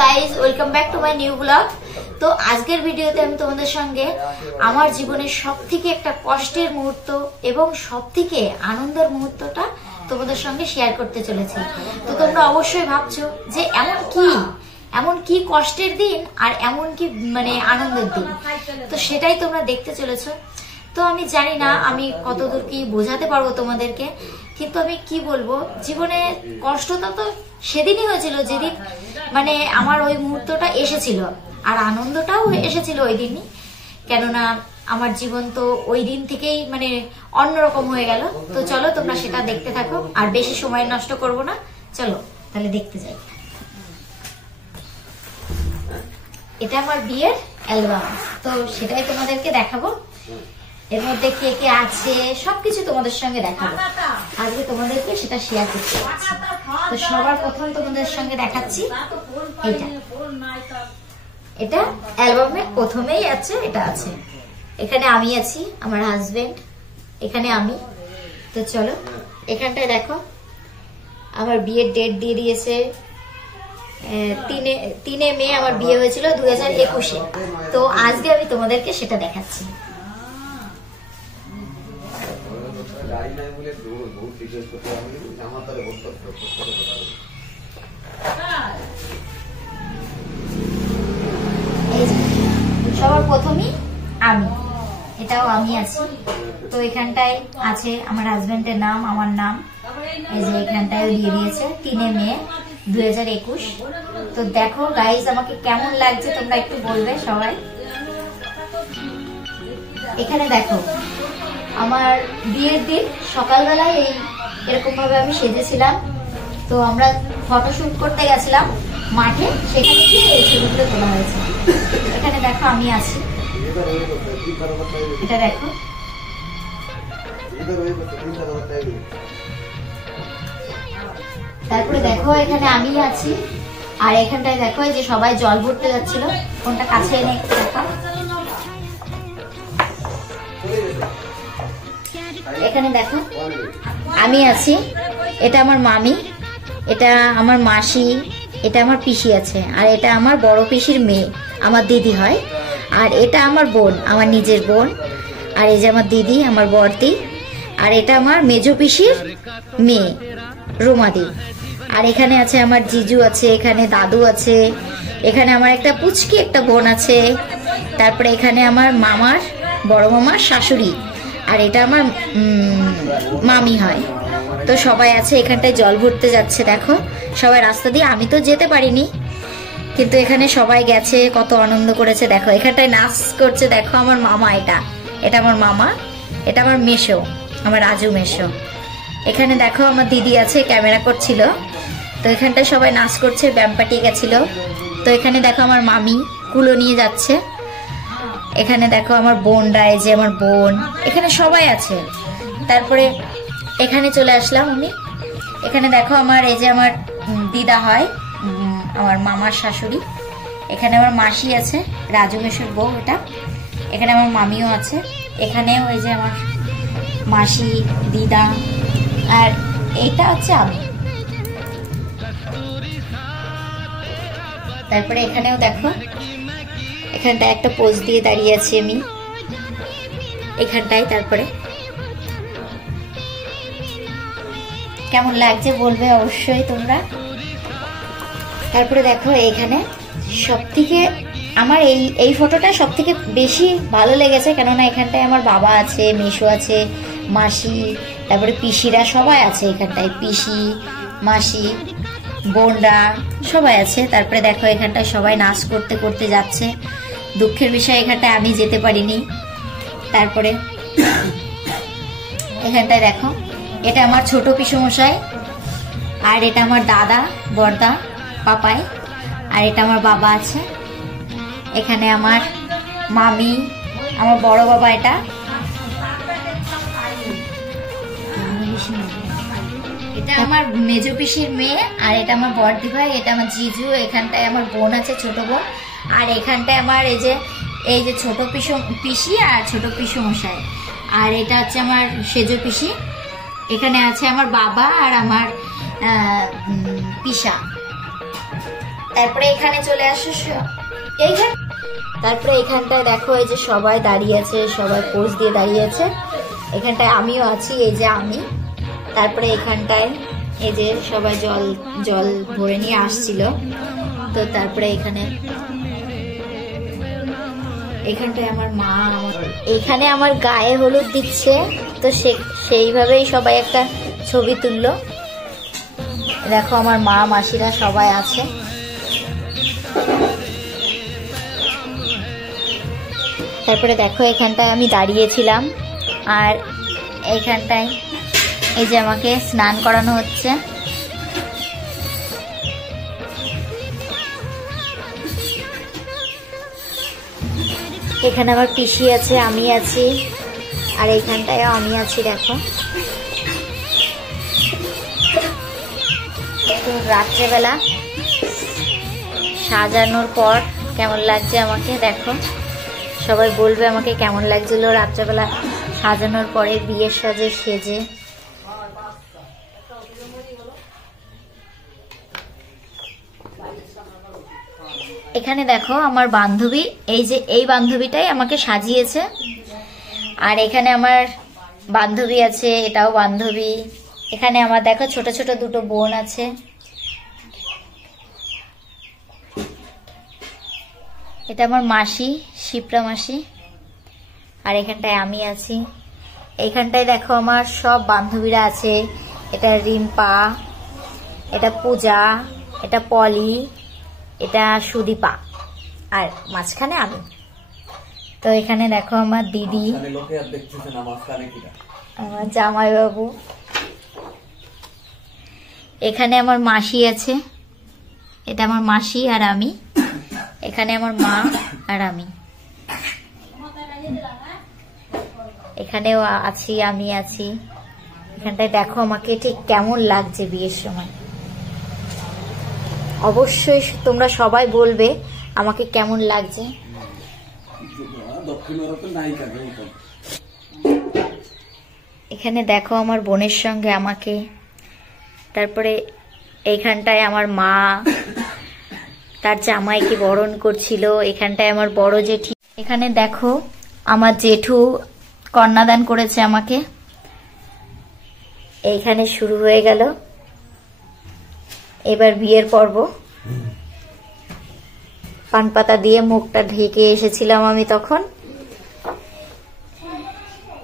Guys, welcome back to my new blog. তো আজকের ভিডিওতে আমি তোমাদের সঙ্গে আমার জীবনের সবথেকে একটা কষ্টের মুহূর্ত এবং সবথেকে আনন্দের মুহূর্তটা তোমাদের সঙ্গে শেয়ার করতে চলেছি। তো তোমরা অবশ্যই ভাবছো যে এমন কি কষ্টের দিন আর এমন কি মানে আনন্দের দিন, তো সেটাই তোমরা দেখতে চলেছো। তো আমি জানি না আমি কতদূর কি বোঝাতে পারবো তোমাদেরকে, কিন্তু আমি কি বলবো, জীবনে কষ্টটা তো সেদিনই হয়েছিল যেদিন মানে আমার ওই মুহূর্তটা এসেছিল, আর আনন্দটাও এসেছিল ওই দিনই। কেননা আমার জীবন তো ওই দিন থেকেই মানে অন্যরকম হয়ে গেল। তো চলো তোমরা সেটা দেখতে থাকো, আর বেশি সময় নষ্ট করব না, চলো তাহলে দেখতে যাই। এটা আমার বিয়ের অ্যালবাম, তো সেটাই তোমাদেরকে দেখাবো। এর মধ্যে কে কে আছে সবকিছু তোমাদের সঙ্গে দেখাবো, আজকে তোমাদেরকে সেটা শেয়ার করতে যাচ্ছি। তো সবার প্রথম তোমাদের সঙ্গে দেখাচ্ছি এটা অ্যালবামে প্রথমেই আছে, এটা আছে। এখানে আমি আছি, আমার হাজবেন্ড, এখানে আমি। তো চলো এখানটায় দেখো আমার বিয়ের ডেট দিয়ে দিয়েছে 3 মে আমার বিয়ে হয়েছিল 2021-এ। তো আজকে আমি তোমাদেরকে সেটা দেখাচ্ছি। সবার প্রথমেই আমি, এটাও আমি আছি। তো এখানটায় আছে আমার হাজবেন্ডের নাম, আমার নাম, এই যে এখানটায় দিয়ে দিয়েছে 3 মে 2021। তো দেখো গাইজ আমাকে কেমন লাগছে তোমরা একটু বলবে সবাই। এখানে দেখো আমার বিয়ের দিন সকালবেলায় এরকম ভাবে আমি সেজেছিলাম। তো আমরা ফটোশুট করতে গেছিলাম মাঠে, সেখানে গিয়ে এই ছবিগুলো তোলা হয়েছে। এখানে দেখো আমি আছি, এটা দেখো। তারপরে দেখো এখানে আমি আছি, আর এখানটায় দেখো এই যে সবাই জল ভরতে যাচ্ছিল। কোনটা কাছে এনে একটু দেখো। এখানে দেখো আমি আছি, এটা আমার মামি, এটা আমার মাসি, এটা আমার পিসি আছে, আর এটা আমার বড় পিসির মেয়ে, আমার দিদি হয়। আর এটা আমার বোন, আমার নিজের বোন। আর এই যে আমার দিদি, আমার বড়দি। আর এটা আমার মেজো পিসির মেয়ে রোমাদি। আর এখানে আছে আমার জিজু আছে, এখানে দাদু আছে, এখানে আমার একটা পুচকি একটা বোন আছে। তারপরে এখানে আমার মামার বড় মামার শাশুড়ি, আর এটা আমার মামি হয়। তো সবাই আছে, এখানটায় জল ভরতে যাচ্ছে। দেখো সবাই রাস্তা দিয়ে, আমি তো যেতে পারিনি, কিন্তু এখানে সবাই গেছে, কত আনন্দ করেছে। দেখো এখানটায় নাচ করছে, দেখো আমার মামা, এটা আমার মামা, এটা আমার মেশো, আমার রাজু মেশো। এখানে দেখো আমার দিদি আছে, ক্যামেরা করছিল। তো এখানটায় সবাই নাচ করছে, ব্যায়াম পাঠিয়ে গেছিল। তো এখানে দেখো আমার মামি কুলো নিয়ে যাচ্ছে। এখানে দেখো আমার বোনরা, এই যে আমার বোন, এখানে সবাই আছে। তারপরে এখানে চলে আসলাম আমি। এখানে দেখো আমার এই যে আমার দিদা হয়, আমার মামার শাশুড়ি। এখানে আমার মাসি আছে, রাজু মেশোর বউ এটা। এখানে আমার মামিও আছে, এখানেও এই যে আমার মাসি, দিদা, আর এইটা হচ্ছে আমি। তারপরে এখানেও দেখো, এখানটায় একটা পোজ দিয়ে দাঁড়িয়ে আছি আমি এখানটায়। তারপরে কেমন লাগছে বলবে অবশ্যই তোমরা। তারপরে দেখো এখানে সবথেকে আমার এই ফটোটা সবথেকে বেশি ভালো লেগেছে, কেননা এখানটায় আমার বাবা আছে, মেশো আছে, মাসি, তারপরে পিসিরা সবাই আছে এখানটায়, পিসি, মাসি, বোনরা সবাই আছে। তারপরে দেখো এখানটায় সবাই নাচ করতে করতে যাচ্ছে। দুঃখের বিষয় এখানটায় আমি যেতে পারিনি। তারপরে এখানটায় দেখো এটা আমার ছোট পিসমশাই, আর এটা আমার দাদা, বড়দা, পাপাই, আর এটা আমার বাবা আছে। এখানে আমার মামি, আমার বড় বাবা, এটা আমার মেজো পিসির মেয়ে, আর এটা আমার বড়দি ভাই, এটা আমার জিজু। এখানটায় আমার বোন আছে, ছোট বোন। আর এখানটায় আমার এই যে ছোট পিসি আর ছোট পিসমশাই, আর এটা হচ্ছে আমার সেজো পিসি। এখানে আছে আমার বাবা আর আমার পিসা। তারপরে এখানে চলে আসো, তারপরে এখানটায় দেখো এই যে সবাই দাঁড়িয়ে আছে, সবাই পোজ দিয়ে দাঁড়িয়ে আছে। এখানটায় আমিও আছি, এই যে আমি। তারপরে এখানটায় এই যে সবাই জল ভরে নিয়ে আসছিল। তো তারপরে এখানটায় আমার মা এখানে আমার গায়ে হলুদ দিচ্ছে। তো সেইভাবেই সবাই একটা ছবি তুললো। দেখো আমার মা মাসিরা সবাই আছে। তারপরে দেখো এখানটায় আমি দাঁড়িয়েছিলাম, আর এইখানটায় এই যে আমাকে স্নান করানো হচ্ছে। এখানে আমার পিসি আছে, আমি আছি, আর এইখানটায় আমি আছি। দেখো তো রাত্রেবেলা সাজানোর পর কেমন লাগছে আমাকে দেখো, সবাই বলবে আমাকে কেমন লাগছিল রাত্রেবেলা সাজানোর পরে বিয়ের সাজে সেজে। এখানে দেখো আমার বান্ধবী, এই যে এই বান্ধবীটাই আমাকে সাজিয়েছে। আর এখানে আমার বান্ধবী আছে, এটাও বান্ধবী। এখানে আমার দেখো ছোট ছোট দুটো বোন আছে। এটা আমার মাসি, শিপ্রা মাসি। আর এখানটায় আমি আছি। এইখানটায় দেখো আমার সব বান্ধবীরা আছে। এটা রিম্পা, এটা পূজা, এটা পলি, এটা সুদীপা, আর মাঝখানে আমি। তো এখানে দেখো আমার দিদি, আমার জামাইবাবু। এখানে আমার মাসি আছে, এটা আমার মাসি আর আমি। এখানে আমার মা আর আমি। এখানেও আছি, আমি আছি। এখানটায় দেখো আমাকে ঠিক কেমন লাগছে বিয়ের সময়। অবশ্যই তোমরা সবাই বলবে আমাকে কেমন লাগছে। এখানে দেখো আমার বোনের সঙ্গে আমাকে। তারপরে এইখানটায় আমার মা তার জামাইকে বরণ করছিল। এখানটায় আমার বড় জেঠি। এখানে দেখো আমার জেঠু কন্যাদান করেছে আমাকে। এইখানে শুরু হয়ে গেল এবার বিয়ের পর্ব। পান পাতা দিয়ে মুখটা ঢেকে এসেছিলাম আমি তখন।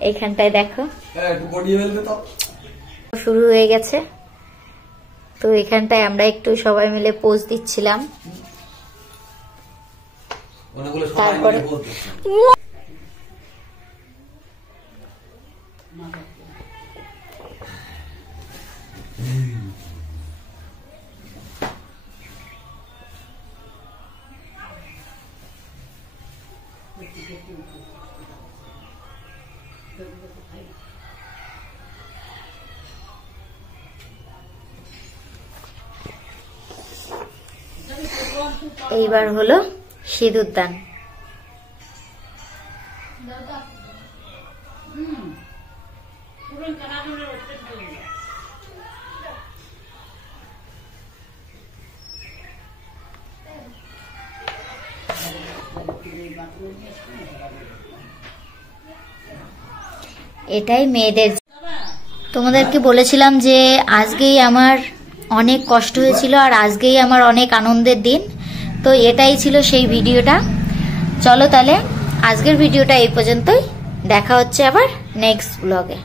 এইখানটায় দেখো শুরু হয়ে গেছে। তো এখানটায় আমরা একটু সবাই মিলে পোজ দিচ্ছিলাম। তারপরে এইবার হলো সিঁদুর দান। এটাই মেয়েদের। তোমাদেরকে বলেছিলাম যে আজকেই আমার অনেক কষ্ট হয়েছিল আর আজকেই আমার অনেক আনন্দের দিন। তো এটাই ছিল সেই ভিডিওটা। চলো তাহলে আজকের ভিডিওটা এই পর্যন্তই। দেখা হচ্ছে আবার নেক্সট ব্লগে।